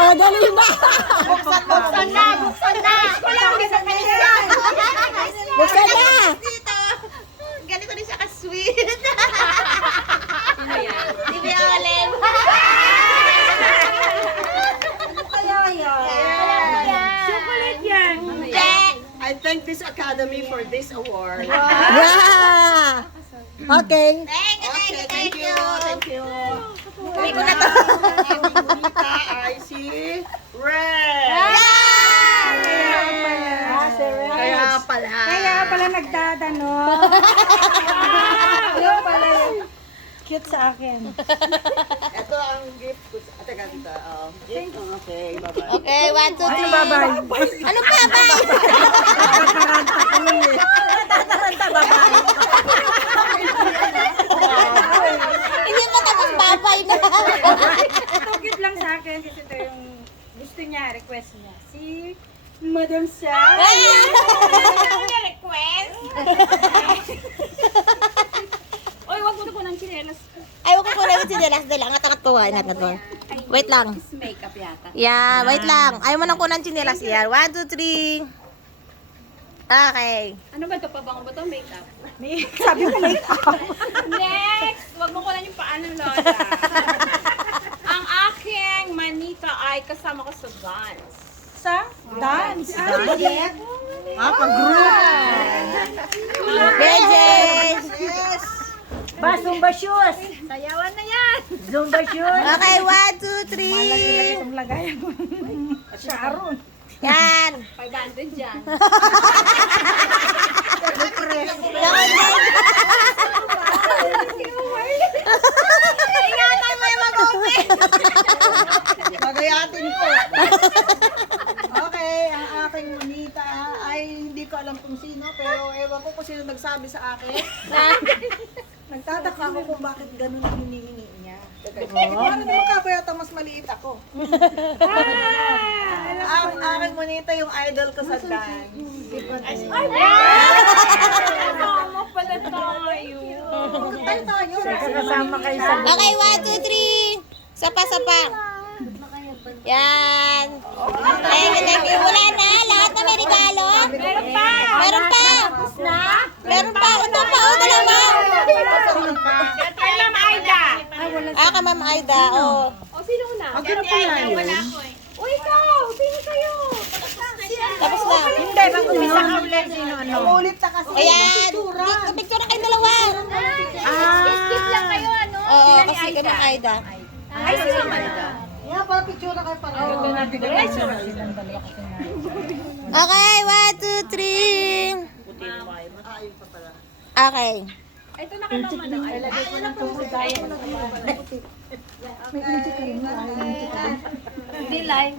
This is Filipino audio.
Oh, dali na. Buksan na. Wala ko sa kanya. Buksan na. Dito. Ganito din siya ka-sweet. Sino yan? Si Violet. Chocolate yan. I thank this academy for this award. Yeah. Okay. Okay, thank you. Thank you. Hindi ko na to. Bonita ay si Red. Kaya pala. Kaya pala nagtatanong. Kaya pala cute sa akin. Ito ang gift ko. Teka, tita. Gift. Okay, bye-bye. Okay, 1, 2, 3. Ano babay? Ano pa, bye? Hindi mo tapos babay na. Ito cute lang sa akin kasi ito yung gusto niya, request niya. Si Madam Sa. Request? Oy, wag mo na po ng chinelas. Ayaw ko lang si Delas dala. Angat-angat ko. Ingat mo. Wait lang. Makeup yata. Yeah, wait lang. Ayaw mo nang kunan chinelas yan. 1, 2, 3. Okay. Ano ba ito? Pabango ba ito? Makeup? Sabi ko makeup. Next! Wag mo ko lang yung paa ng lola. Ang aking manita ay kasama ko sa dance. Sa? Dance? Pag-group. Bejes. Ba, Zumba shoes. Sayawan na yan! Zumba shoes. Okay, 1, 2, 3. Itong lagay. Sharon. Yan. 500 dyan. Ingatan mo yung mag-open. Magayatin ko. Okay, ang aking monita ay hindi ko alam kung sino, pero ewan ko kung sino nagsabi sa akin. Nagtataka ako kung bakit ganun ang hinihingi niya. Parang naman kabayata mas maliit ako. Ang aking monita yung idol ko sa dance. Mama pala tayo. Kasama kayo sa Okay, 1, 2, 3. Sapa. Yan. Thank you. Wala na. Lahat na may regalo. Meron pa! Meron pa. Meron pa. Ito pa. O, dalawa. Kay Ma'am Aida. Ah, ka Ma'am Aida. Oh. O, sino una? Ang kinapangalan yun? O, ikaw! Sino kayo? Tapos na. Hindi, mag-umisa ka ulit. Sino ano? Umulit na kasi. Ayan. Picture na kayo dalawa. Skip lang kayo, ano? Oo, kasi kay Ma'am Aida. Ay, sino Ma'am Aida? Yeah, para picture na kayo para. Okay, 1, 2, 3. Ayun pa pala. Okay. Ito na kay Ma'am ano? Ay, May inti ka rin na. Hindi, line.